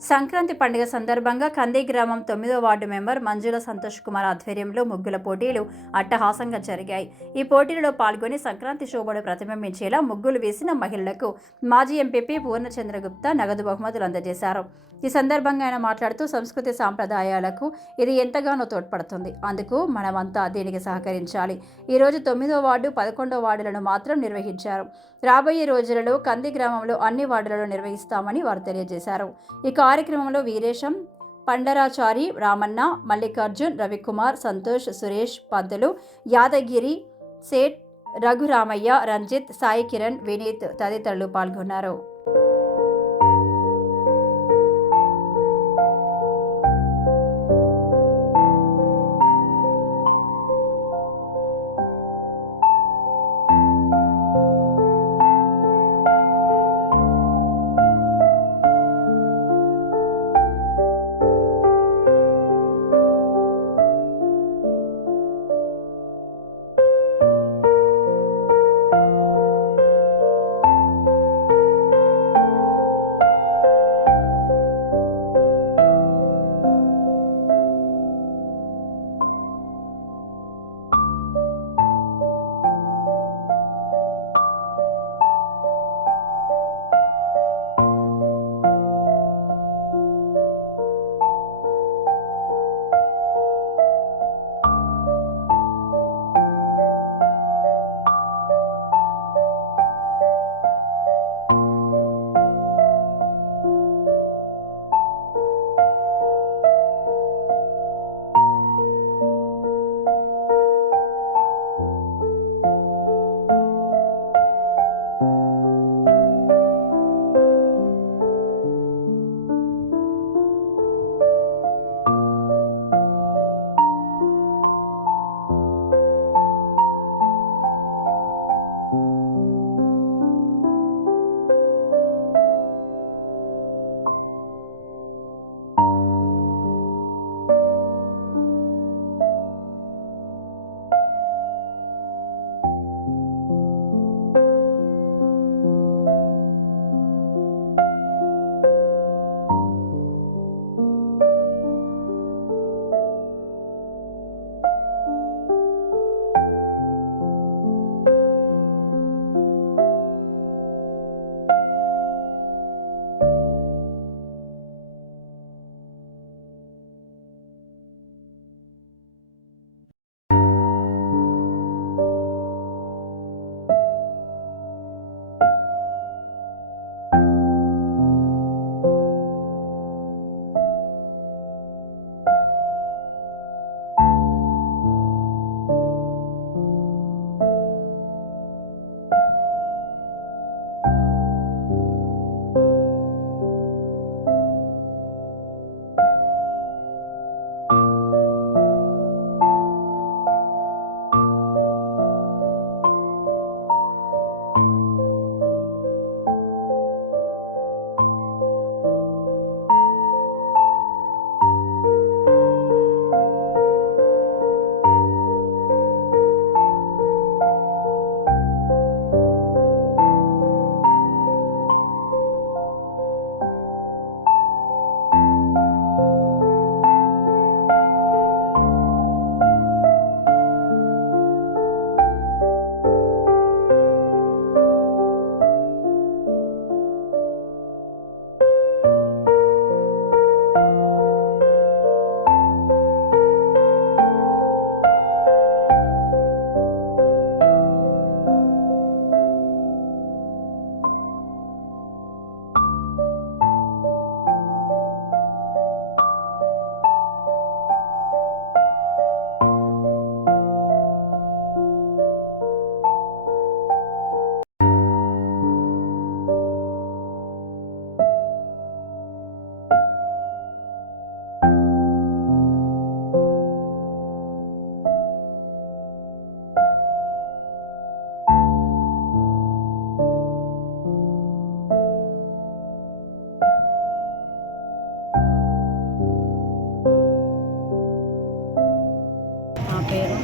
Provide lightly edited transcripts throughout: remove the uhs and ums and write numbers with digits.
సంక్రాంతి పండుగ సందర్భంగా కంది గ్రామం 9వ వార్డు మెంబర్ మంజుల సంతోష్ కుమార్ ఆధ్వర్యంలో ముగ్గుల పోటీలు అట్టహాసంగా జరిగాయి. ఈ పోటీలలో పాల్గొని సంక్రాంతి శోభను ప్రతిబింబించేలా ముగ్గులు వేసిన మహిళలకు మాజీ ఎంపీపీ పూర్ణచంద్రగుప్తా నగదు బహుమతులు అందజేశారు. ఈ సందర్భంగా ఆయన మాట్లాడుతూ సంస్కృతి సాంప్రదాయాలకు ఇది ఎంతగానో తోడ్పడుతుంది. అందుకు మనమంతా దీనికి సహకరించాలి. ఈరోజు 9వ వార్డు 11వ వార్డులను మాత్రం నిర్వహించారు. రాబోయే రోజులలో కంది గ్రామంలో అన్ని వార్డులలో నిర్వహిస్తామని వారు తెలియజేశారు. ఈ కార్యక్రమంలో వీరేశం, పండరాచారి, రామన్న, మల్లికార్జున్, రవికుమార్, సంతోష్, సురేష్, పంతులు, యాదగిరి, సేట్, రఘురామయ్య, రంజిత్, సాయి కిరణ్, వినీత్ తదితరులు పాల్గొన్నారు.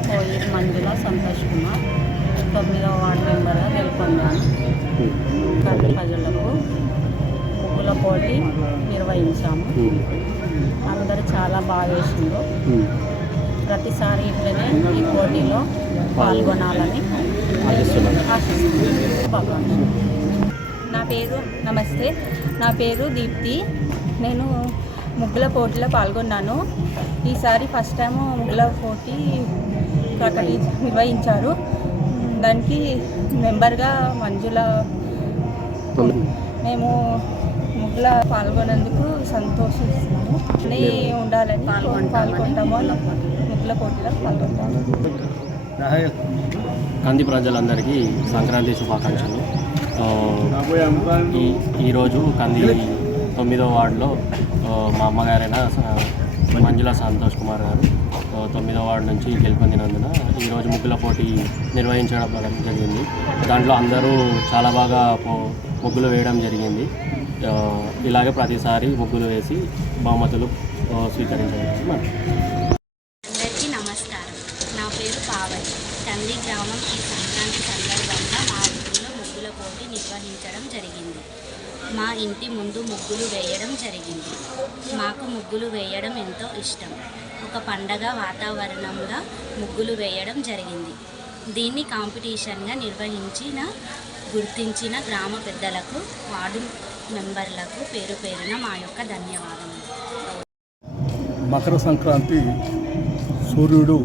కోయిల్ మంజుల సంతోష్ కుమార్ 9వ వార్డు మెంబర్గా గెలుపొందాను. కంది ప్రజలకు ముగ్గుల ముగ్గుల పోటీ నిర్వహించాము. అందరూ చాలా బాగా వేసిండ్రు. ప్రతిసారి ఇట్లనే ఈ పోటీలో పాల్గొనాలని ఆశిస్తున్నాను. నమస్తే, నా పేరు దీప్తి. నేను ముగ్గుల పోటీలో పాల్గొన్నాను. ఈసారి ఫస్ట్ టైం ముగ్గుల పోటీ నిర్వహించారు. దానికి మెంబర్గా మంజుల. మేము ముగ్గుల పాల్గొనేందుకు సంతోషిస్తున్నాము. అన్నీ ఉండాలని పాల్గొంటాము. ముగ్గుల పోటీలో పాల్గొంటాము. కంది ప్రజలందరికీ సంక్రాంతి శుభాకాంక్షలు. ఈరోజు కంది 9వ వార్డులో మా అమ్మగారైన మంజుల సంతోష్ కుమార్ గారు 9వ వార్డు నుంచి గెలుపొందినందున ఈరోజు ముగ్గుల పోటీ నిర్వహించడం జరిగింది. దాంట్లో అందరూ చాలా బాగా ముగ్గులు వేయడం జరిగింది. ఇలాగే ప్రతిసారి ముగ్గులు వేసి బహుమతులు స్వీకరించడం. అందరికీ నమస్కారం. నా పేరు పావని. కంది గ్రామం ఈ సంక్రాంతి సందర్భంగా మా ఊరిలో ముగ్గుల పోటీ నిర్వహించడం జరిగింది. మా ఇంటి ముందు ముగ్గులు వేయడం జరిగింది. మాకు ముగ్గులు వేయడం ఎంతో ఇష్టం. ఒక పండగ వాతావరణంగా ముగ్గులు వేయడం జరిగింది. దీన్ని కాంపిటీషన్గా గుర్తించిన గ్రామ పెద్దలకు, వార్డు మెంబర్లకు పేరు పేరున మా యొక్క ధన్యవాదములు. మకర సంక్రాంతి సూర్యుడు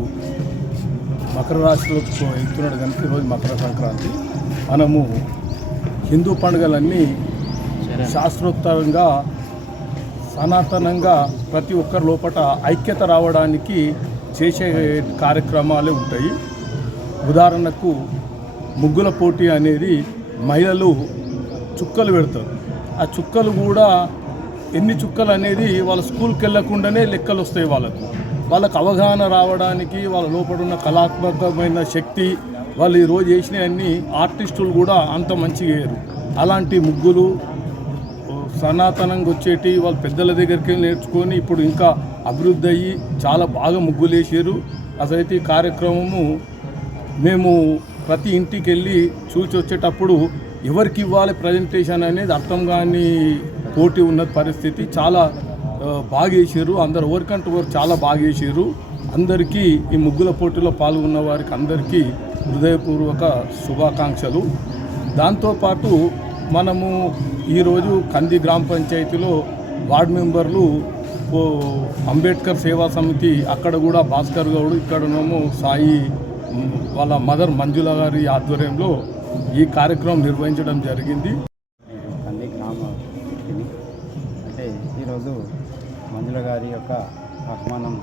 మకర రాశిలోకి వెళ్తున్నాడు కనుక ఈరోజు మకర సంక్రాంతి. మనము హిందూ పండుగలన్నీ శాస్త్రోక్తంగా సనాతనంగా ప్రతి ఒక్కరి లోపల ఐక్యత రావడానికి చేసే కార్యక్రమాలే ఉంటాయి. ఉదాహరణకు ముగ్గుల పోటీ అనేది మహిళలు చుక్కలు పెడతారు. ఆ చుక్కలు కూడా ఎన్ని చుక్కలు అనేది వాళ్ళ స్కూల్కి వెళ్ళకుండానే లెక్కలు వస్తాయి. వాళ్ళకు అవగాహన రావడానికి వాళ్ళ లోపల ఉన్న కళాత్మకమైన శక్తి వాళ్ళు ఈరోజు చేసినవన్నీ ఆర్టిస్టులు కూడా అంత మంచిగా వేయరు. అలాంటి ముగ్గులు సనాతనంగా వచ్చేటి వాళ్ళ పెద్దల దగ్గరికి నేర్చుకొని ఇప్పుడు ఇంకా అభివృద్ధి అయ్యి చాలా బాగా ముగ్గులు వేసారు. అసలైతే ఈ కార్యక్రమము మేము ప్రతి ఇంటికి వెళ్ళి చూసి వచ్చేటప్పుడు ఎవరికి ఇవ్వాలి ప్రజెంటేషన్ అనేది అర్థం కాని పోటీ ఉన్న పరిస్థితి. చాలా బాగా వేసారు. అందరు ఎవరికంటే ఎవరు చాలా బాగా వేసారు. అందరికీ ఈ ముగ్గుల పోటీలో పాల్గొన్న వారికి అందరికీ హృదయపూర్వక శుభాకాంక్షలు. దాంతోపాటు మనము ఈరోజు కంది గ్రామ పంచాయతీలో వార్డు మెంబర్లు అంబేద్కర్ సేవా సమితి అక్కడ కూడా భాస్కర్ గౌడ్, ఇక్కడనేమో సాయి వాళ్ళ మదర్ మంజుల గారి ఆధ్వర్యంలో ఈ కార్యక్రమం నిర్వహించడం జరిగింది. కంది గ్రామ అంటే ఈరోజు మంజుల గారి యొక్క ఆహ్వానం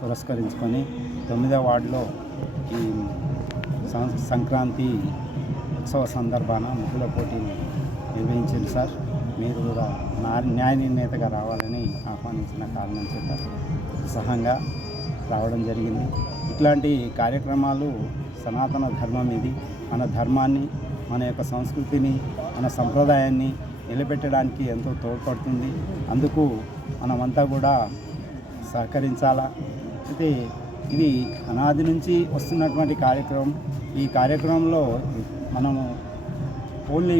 పురస్కరించుకొని 9వ వార్డులో ఈ సంక్రాంతి ఉత్సవ సందర్భాన ముగ్గుల పోటీని నిర్వహించారు సార్. మీరు కూడా న్యాయ నిర్ణేతగా రావాలని ఆహ్వానించిన కారణం చేత ఉత్సాహంగా రావడం జరిగింది. ఇట్లాంటి కార్యక్రమాలు సనాతన ధర్మం ఇది. మన ధర్మాన్ని, మన యొక్క సంస్కృతిని, మన సంప్రదాయాన్ని నిలబెట్టడానికి ఎంతో తోడ్పడుతుంది. అందుకు మనమంతా కూడా సహకరించాలా. అయితే ఇది అనాది నుంచి వస్తున్నటువంటి కార్యక్రమం. ఈ కార్యక్రమంలో మనము ఓన్లీ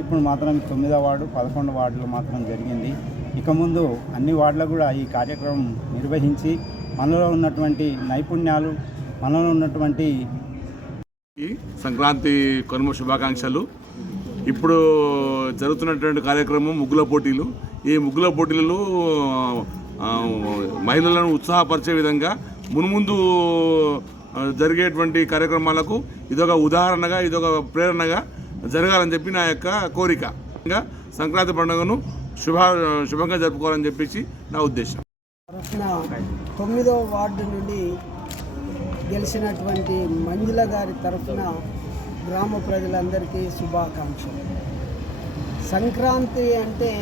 ఇప్పుడు మాత్రం 9వ వార్డు 11వ వార్డులో మాత్రం జరిగింది. ఇక ముందు అన్ని వార్డులో కూడా ఈ కార్యక్రమం నిర్వహించి మనలో ఉన్నటువంటి నైపుణ్యాలు, మనలో ఉన్నటువంటి సంక్రాంతి కనుమ శుభాకాంక్షలు. ఇప్పుడు జరుగుతున్నటువంటి కార్యక్రమం ముగ్గుల పోటీలు. ఈ ముగ్గుల పోటీలలో మహిళలను ఉత్సాహపరిచే విధంగా మున్ముందు జరిగేటువంటి కార్యక్రమాలకు ఇదొక ఉదాహరణగా, ఇదొక ప్రేరణగా జరగాలని చెప్పి నా యొక్క కోరిక. ఇంకా సంక్రాంతి పండుగను శుభంగా జరుపుకోవాలని చెప్పేసి నా ఉద్దేశం. 9వ వార్డు నుండి గెలిచినటువంటి మంజుల గారి తరఫున గ్రామ ప్రజలందరికీ శుభాకాంక్షలు. సంక్రాంతి అంటే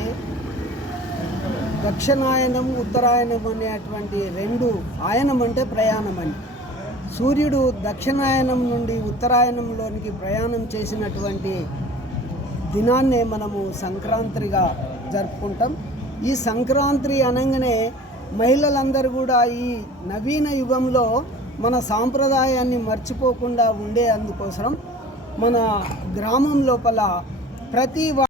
దక్షిణాయనం, ఉత్తరాయణం అనేటువంటి రెండు ఆయనం అంటే ప్రయాణం అని. సూర్యుడు దక్షిణాయనం నుండి ఉత్తరాయణంలోనికి ప్రయాణం చేసినటువంటి దినాన్నే మనము సంక్రాంతిగా జరుపుకుంటాం. ఈ సంక్రాంతి అనగానే మహిళలందరూ కూడా ఈ నవీన యుగంలో మన సాంప్రదాయాన్ని మర్చిపోకుండా ఉండే అందుకోసం మన గ్రామం లోపల ప్రతి